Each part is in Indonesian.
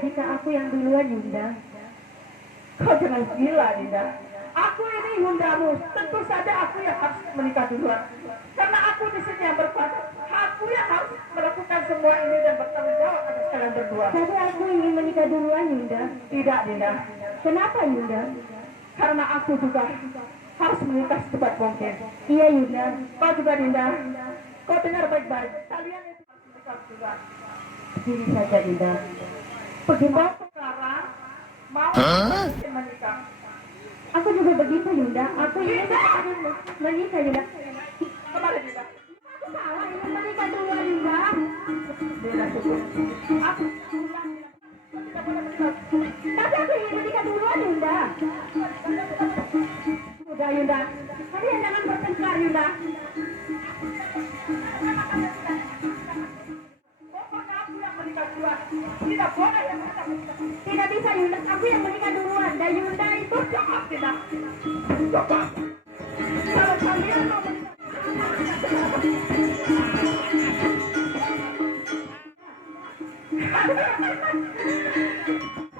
jika aku yang duluan, Yunda? Kau jangan gila, Dinda. Aku ini Yundamu. Tentu saja aku yang harus menikah duluan. Karena aku di sini yang berkuasa. Aku yang harus melakukan semua ini dan bertanggung jawab atas kalian berdua. Tapi aku ingin menikah duluan, Yunda. Tidak, Dinda. Kenapa, Yunda? Karena aku juga harus menikah secepat mungkin. Iya, Yunda. Kau juga, Dinda. Kau dengar baik-baik. Kalian itu harus menikah juga. Begini saja, Yunda. Bagaimana sekarang mau menikah? Aku juga begitu, Yunda. Aku ingin menikah, Yunda. Kembali, Dinda. Aku salah ingin menikah duluan, Yunda. Dinda, tunggu. Aku tidak boleh menikah. Tapi aku ingin menikah duluan, Yunda. Udah, Yunda. Kalian jangan bertengkar, Yunda. Pokoknya aku yang menikah duluan. Tidak boleh yang menikah. Tidak bisa, Yunda. Aku yang menikah duluan. Dan Yunda itu Cepat, Dinda. Cepat. Kalau kalian mau menikah,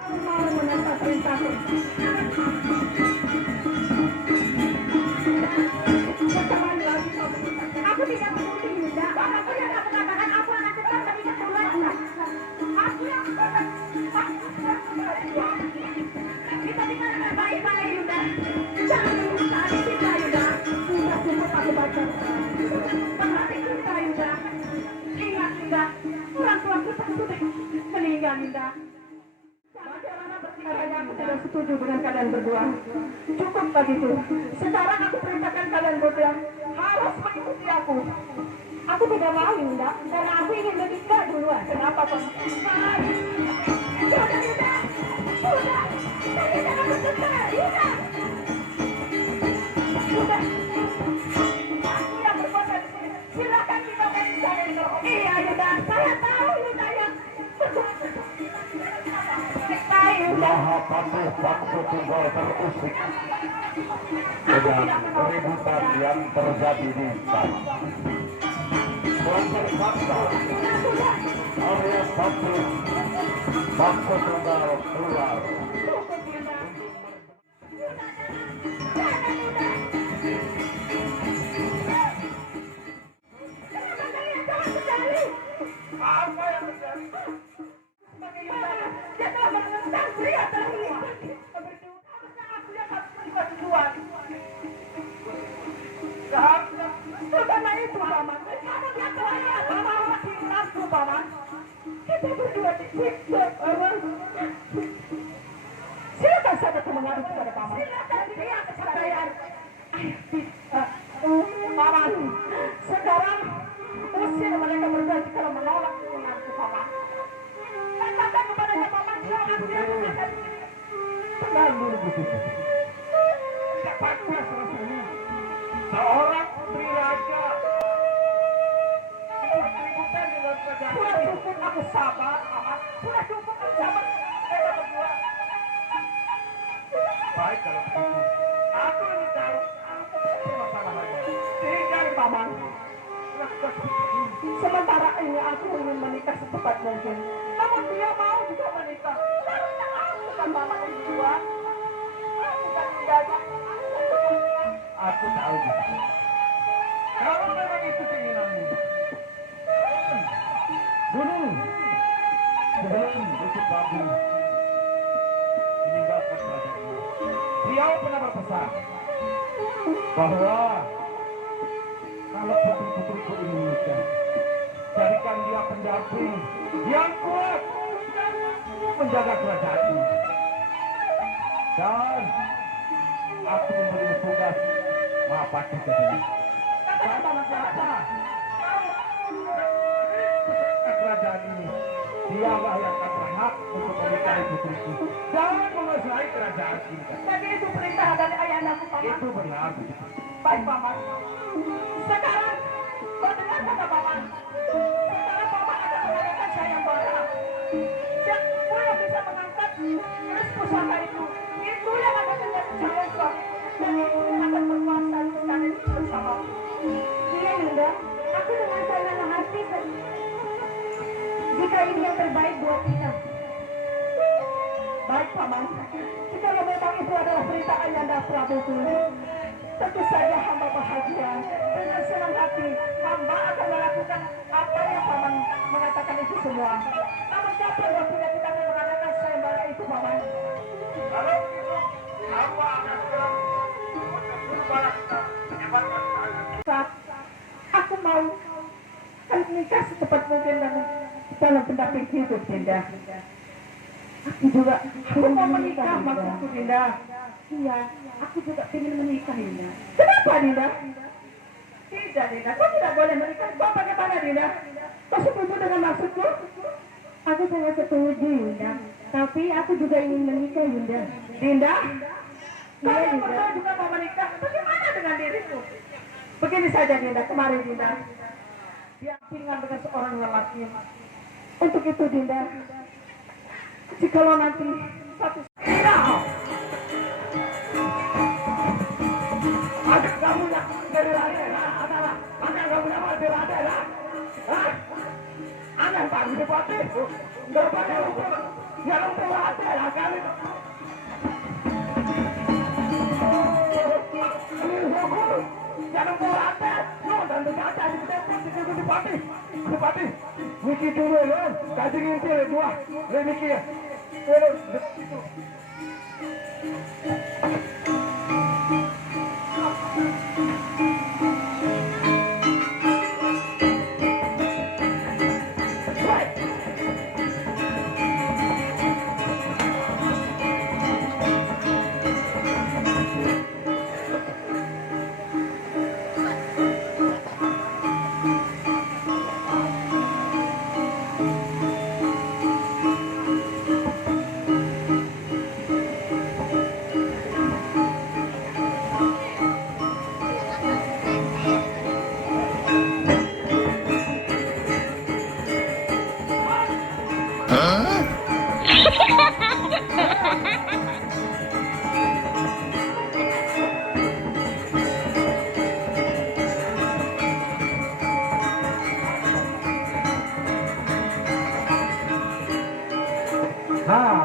kamu mau menentang perintahku. Kembali lagi kau menikah. aku tidak peduli, Yunda. Aku yang akan mengatakan aku akan tetap menikah duluan. Aku yang Kita tinggalkan baik-baik, Yunda. Jangan menyusahkan kita, Yunda. sudah cukup aku baca. Perhatikan kita, Yunda. Ingat, Yunda. Orang tua kita sudah meninggal, Yunda. Bagaimana bersikapnya aku tidak setuju dengan kalian berdua. Cukup begitu. Sekarang aku perintahkan kalian berdua harus mengikuti aku. Aku tidak mau, Yunda. Karena aku ingin menikah duluan. Kenapa, Pak? Sudah, Yunda. Sudah. Saya jangan bertengkar, Yunda. Sudah. Aku yang berkuasa di sini. Silakan kita dari sana. Iya, Yunda. Saya tahu, Yunda, yang kita, Yunda. Maha Patuh Bangsa Tunggal terusik dengan keributan yang terjadi di sana. Kelompok fakta alias satu Bangsa Tunggal keluar. Cukup, Yunda. Kenapa kalian jangan sekali? Apa yang terjadi? Sebagai Yunda, dia telah menentang pria terhina. Harusnya aku yang harus menikah duluan. Seharusnya, karena itu, Paman. Kamu lihat saya, Paman. Hilangku, Paman. Kita berdua disiksa, Paman. Silakan saja aku mengadu kepada Paman. Silakan dia kepercayaan. Paman, sekarang usir mereka berdua jika menolak keinginanku, Paman. Katakan kepadanya, Paman, jangan dia menolak. Tenang dulu begitu. Tidak pantas rasanya seorang putri raja dibuat keributan dengan kerajaan Sudah ini. cukup aku sabar, Paman. Sudah cukup aku sabar. Mereka berdua. Baik kalau begitu. Aku ingin tahu apa permasalahannya. Tidak, Paman. Sementara ini aku ingin menikah secepat mungkin. Namun dia mau juga menikah. Harusnya aku bukan Paman yang duluan. Aku bukan Yundanya. Aku tahu juga. Kalau memang itu keinginanmu, dulu sebelum Gusti Prabu meninggalkan kerajaan ini, beliau pernah berpesan bahwa kalau putri-putriku ini menikah, jadikan dia pendamping yang kuat menjaga kerajaan ini. Dan aku memberi tugas Mahapati ke sini. Sama siapa? Kerajaan ini, dialah yang akan berhak untuk menikahi putriku. Jangan menguasai kerajaan ini. Jadi itu perintah dari ayahandaku, Paman. Itu benar begitu. Baik, Paman. Sekarang, berdengar kata Paman. Sekarang Paman akan mengadakan sayembara. Siapa yang bisa mengangkat keris pusaka itu, itu yang akan menjadi calon suami. Dan itu yang akan berkuasa di istana itu bersama. Iya, Yunda. Aku dengan senang hati jika ini yang terbaik buat kita. paman. Jika memang itu adalah perintah Ayahanda Prabuku, tentu saja hamba bahagia. Dengan senang hati, hamba akan melakukan apa yang paman mengatakan itu semua. Namun kapan waktunya kita akan mengadakan sayembara itu, paman? Kalau begitu, hamba akan segera untuk para kita menyebarkan keadaan. Saat aku mau menikah secepat mungkin dalam pendamping hidup, Dinda. Aku mau menikah, maksudku, Dinda. Iya, aku juga ingin menikah, Dinda. Kenapa, Dinda? Tidak, Dinda. Kau tidak boleh menikah. Kau bagaimana, Dinda? Kau setuju dengan maksudku? Aku sangat setuju, Yunda. Tapi aku juga ingin menikah, Yunda. Dinda? Kau Iya, yang Dinda. berdua juga mau menikah. Bagaimana dengan diriku? Begini saja, Dinda. Kemarin, Dinda. Dia tinggal dengan seorang lelaki. Untuk itu, Dinda, jikalau nanti satu Anak kamu yang dari Raden adalah anak kamu yang dari Raden. Anak Pak Bupati, nggak pakai hukum, yang untuk Raden kali. Jangan berada, no dan berkata di tempat di Bupati, Miki dulu lo, kasih ini dua, Miki ya,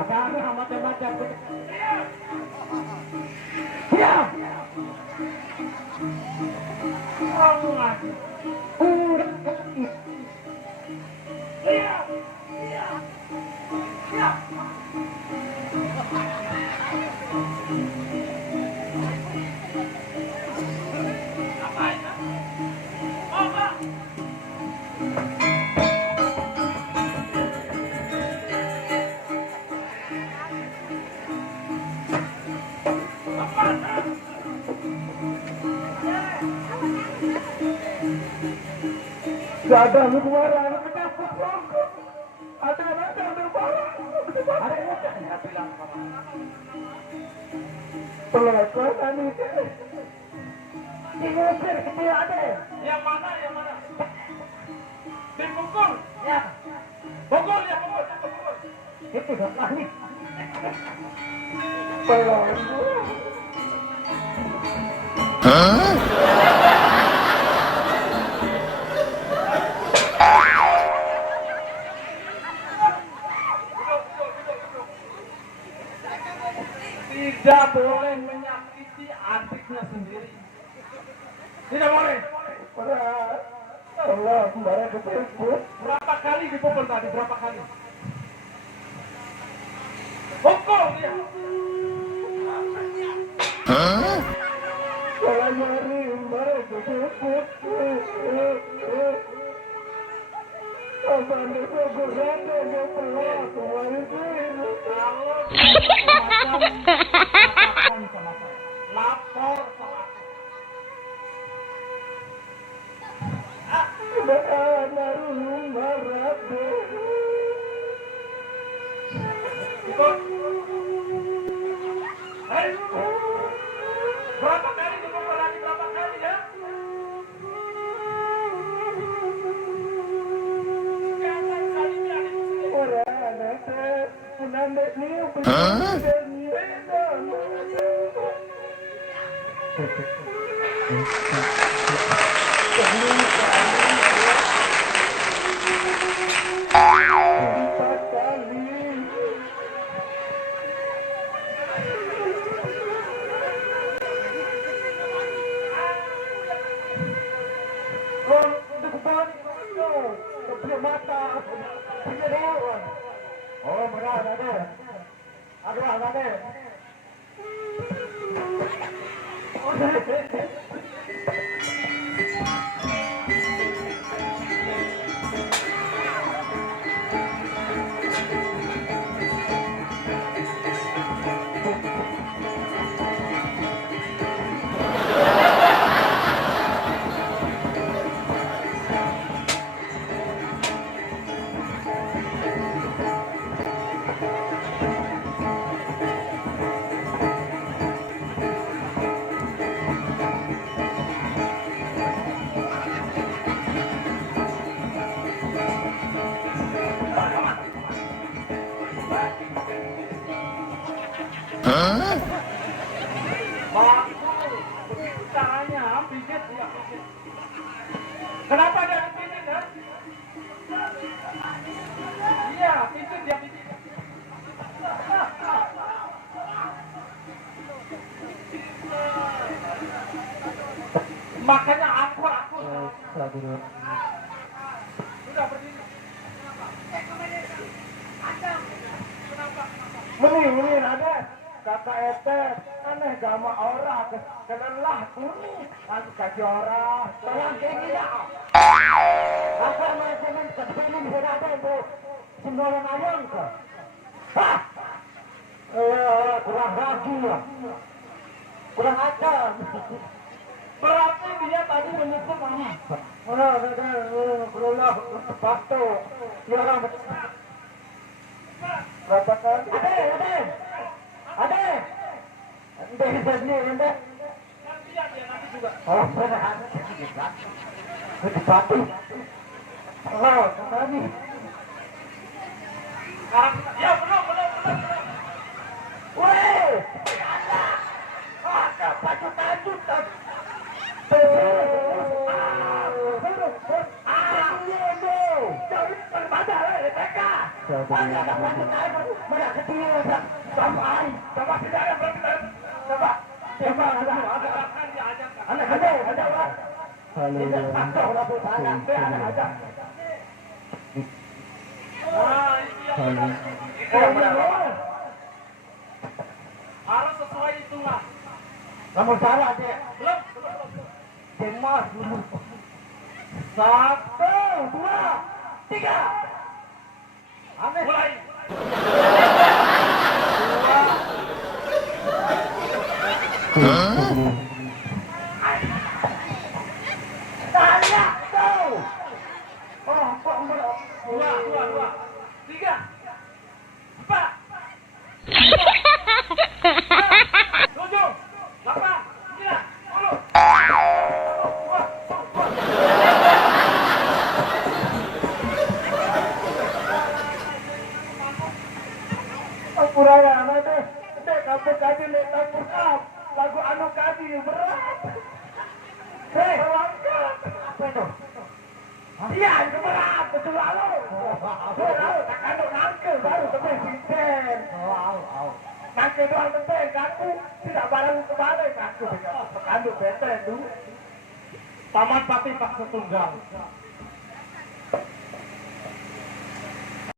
jangan macam-macam. Diam. Orang Gak ada hukuman anak mendapat rokok. Ada ambil barang. Ada yang bilang pelakuan itu. Diusir kecil ada. Yang mana? Dipukul. Ya. Pukul. Itu dah panik. Pelaku. Tidak boleh menyakiti adiknya sendiri. Tidak boleh. Allah, kemarin dipukul. Berapa kali dipukul tadi? Berapa kali? Pukul dia. Kalau nyari kemarin dipukul. Apa dipukul rata yang pelak kemarin itu? Lapor sama berapa kali dipukul lagi, berapa kali ya? deh. Begitu caranya, pijit dia pijit. Kenapa dia pijit ya? Iya, pijit dia pijit. Makanya aku. Sudah berdiri. Mending ada kata ete aneh gama ora kenelah kuning nanti kaki ora tolong kayak gila apa macam kebenin berada itu sembilan ayam ke kurang ragi ya kurang ajar berarti dia tadi menyebut mana kurang pasto dia orang berapa kali ada ente nanti juga oh benar dipati oh kami ya belum weh ada baju harus sesuai hitungan. Kamu salah deh. Belum. Cemas dulu. 1, 2, 3. Mulai. Saya tuh. Oh, kok 2, 3, 4, 7, 8, 9, 10. Purana deh, kamu kaji nek kamu lagu anu kaji berat. Apa itu? Iya, itu berat, betul lalu. Tak anu nangke baru sampai sinten. Nangke doang penting, kaku tidak barang kebalik kaku. Anu benteng dulu. Taman Pati Pak Setunggal.